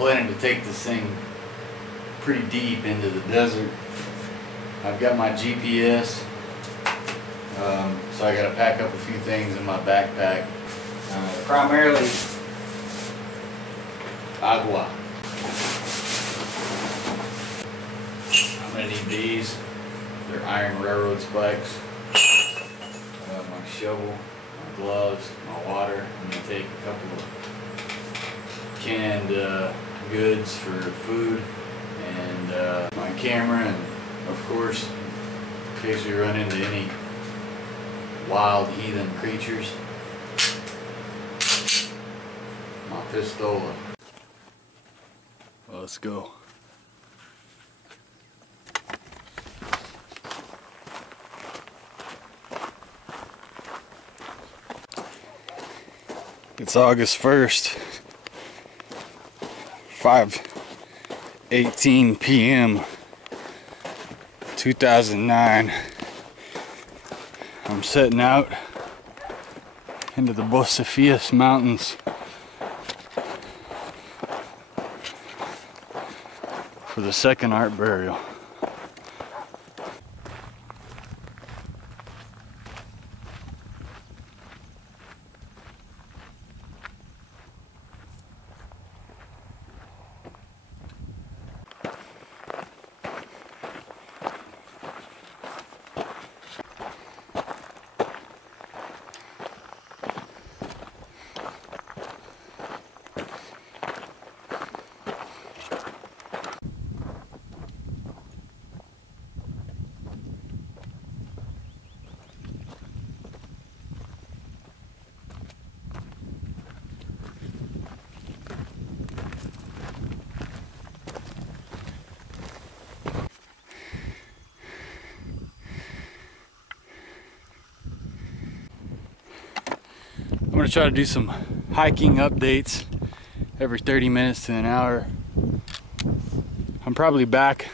planning to take this thing pretty deep into the desert. I've got my GPS, so I got to pack up a few things in my backpack. Primarily agua. I'm going to need these. They're iron railroad spikes. My shovel, my gloves, my water. I'm going to take a couple of canned goods for food, and my camera, and of course, in case we run into any wild heathen creatures, my pistola. Well, let's go. It's August 1st, 5:18 p.m. 2009. I'm setting out into the Bofecillos mountains for the second art burial. I'm going to try to do some hiking updates every 30 minutes to an hour. I'm probably back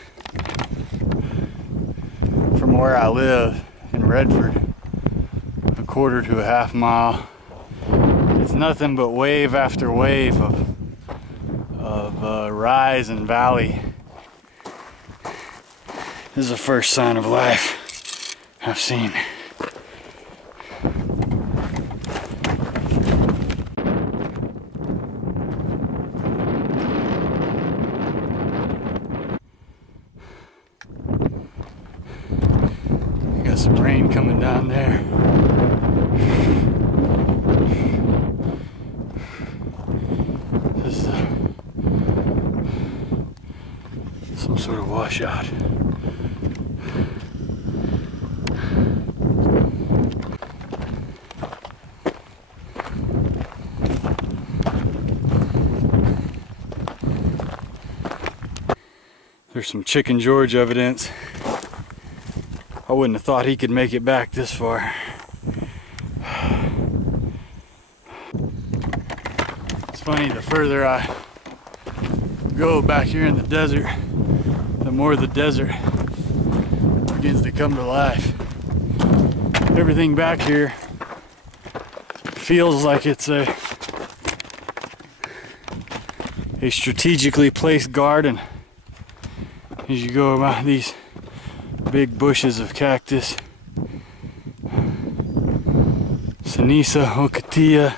from where I live in Redford, a quarter to a half mile. It's nothing but wave after wave of rise and valley. This is the first sign of life I've seen. Got some rain coming down there. This is some sort of washout. There's some Chicken George evidence. I wouldn't have thought he could make it back this far. It's funny, the further I go back here in the desert, the more the desert begins to come to life. Everything back here feels like it's a strategically placed garden. As you go about these big bushes of cactus, Ceniza, Ocatilla.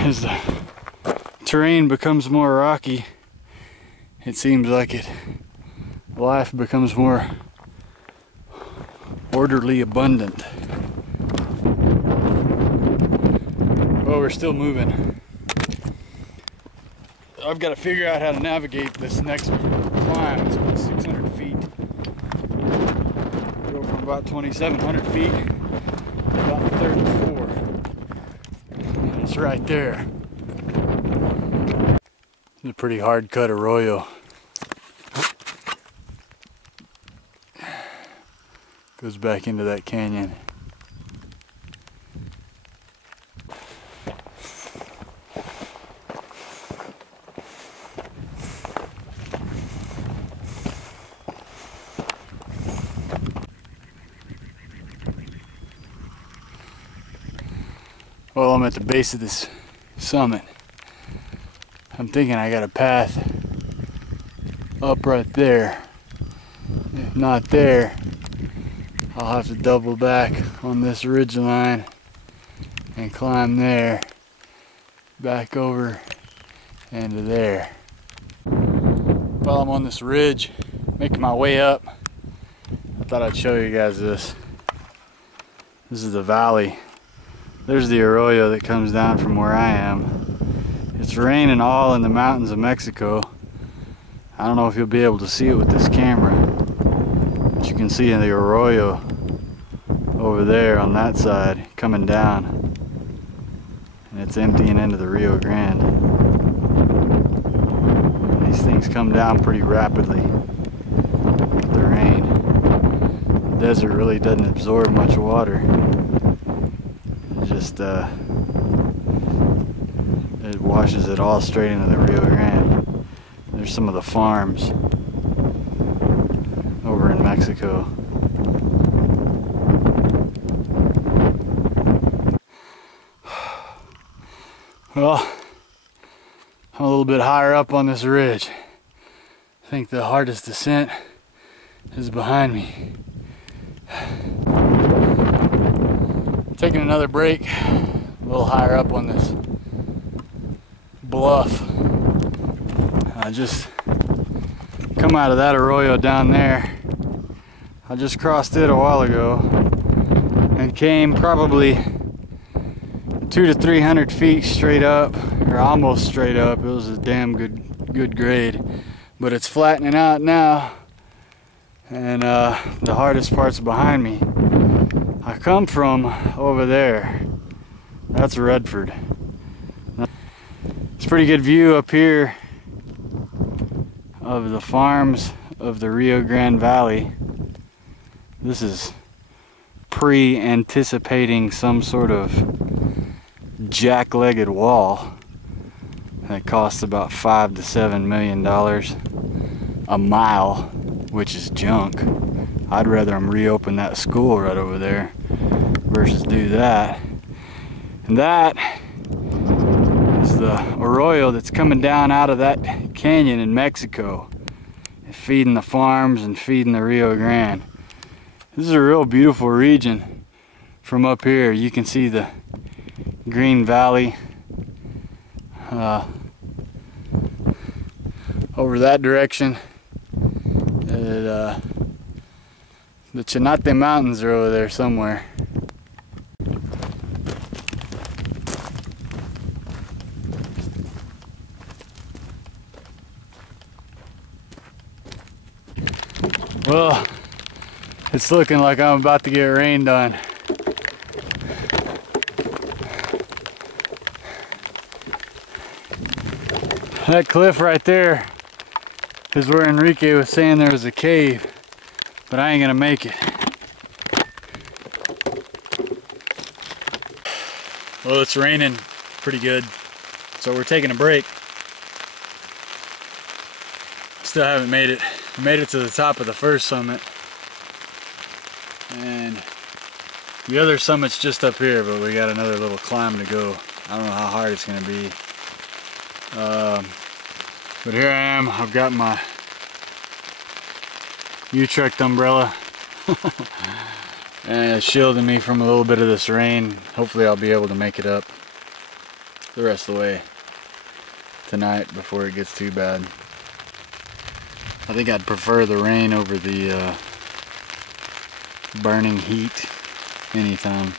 As the terrain becomes more rocky, it seems like life becomes more orderly, abundant. Well, we're still moving. I've got to figure out how to navigate this next climb. It's about 600 feet. Go from about 2,700 feet to about 34. And it's right there. It's a pretty hard cut arroyo. Goes back into that canyon. Well, I'm at the base of this summit. I'm thinking I got a path up right there. If not there, I'll have to double back on this ridge line and climb there, back over into there. While I'm on this ridge, making my way up, I thought I'd show you guys this. This is the valley. There's the arroyo that comes down from where I am. It's raining all in the mountains of Mexico. I don't know if you'll be able to see it with this camera, but you can see in the arroyo over there on that side coming down, and it's emptying into the Rio Grande. And these things come down pretty rapidly with the rain. The desert really doesn't absorb much water. It just it washes it all straight into the Rio Grande. There's some of the farms over in Mexico. Well, I'm a little bit higher up on this ridge. I think the hardest descent is behind me. Taking another break, a little higher up on this bluff. I just come out of that arroyo down there. I just crossed it a while ago and came probably 200 to 300 feet straight up, or almost straight up. It was a damn good grade, but it's flattening out now, and the hardest part's behind me. I come from over there. That's Redford. It's a pretty good view up here of the farms of the Rio Grande Valley. This is pre-anticipating some sort of jack-legged wall that costs about $5 to $7 million a mile, which is junk. I'd rather them reopen that school right over there versus do that. And that is the arroyo that's coming down out of that canyon in Mexico, feeding the farms and feeding the Rio Grande. This is a real beautiful region from up here. You can see the Green Valley over that direction. The Chinate Mountains are over there somewhere. Well, it's looking like I'm about to get rained on. That cliff right there is where Enrique was saying there was a cave, but I ain't gonna make it. Well, it's raining pretty good, so we're taking a break. Still haven't made it. I made it to the top of the first summit, and the other summit's just up here, but we got another little climb to go. I don't know how hard it's gonna be. But here I am. I've got my Utrecht umbrella and it's shielding me from a little bit of this rain. Hopefully I'll be able to make it up the rest of the way tonight before it gets too bad. I think I'd prefer the rain over the burning heat anytime.